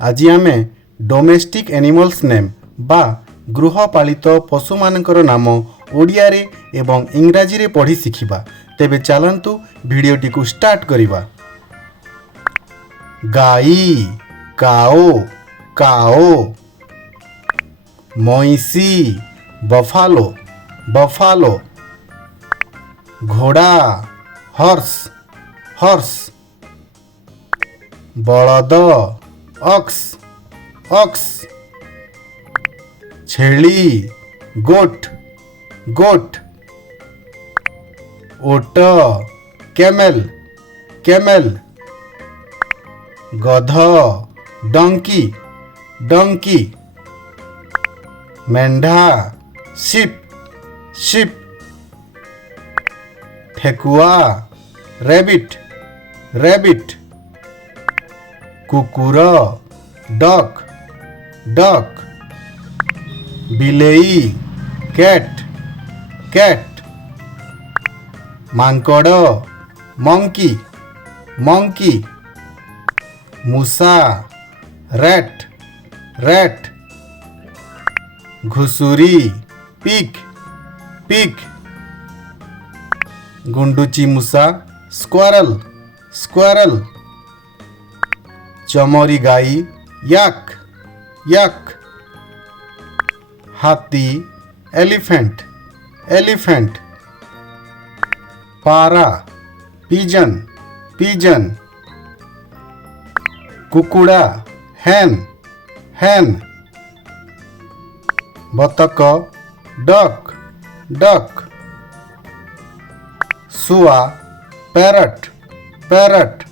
आज आमे domestic animals name बा गृहपालित पशु मानकर नाम ओडिया रे एवं इंग्राजी रे पढ़ी शिखिबा। तेबे चलंतु भिडियोटी को स्टार्ट करिबा। गाई काओ काओ, मईसी बफालो बफालो, घोड़ा हॉर्स हॉर्स, बलद ऑक्स ऑक्स, छेली गोट गोट, ओट कैमल कैमल, गध डंकी डंकी, मेंढा शिप शिप, ठेकुआ रैबिट रैबिट, कुकुर डक डक, बिलेई कैट कैट, मांकड़ मंकी मंकी, मूसा रैट रैट, घुसुरी पिग पिग, गुंडुची मूसा स्क्वारल स्क्वारल, चमरी गाई याक याक, हाथी एलिफेंट एलिफेंट, पारा पिजन पिजन, कुकुड़ा हैन हैन, बतक डक डक, सुआ पैरट पैरट,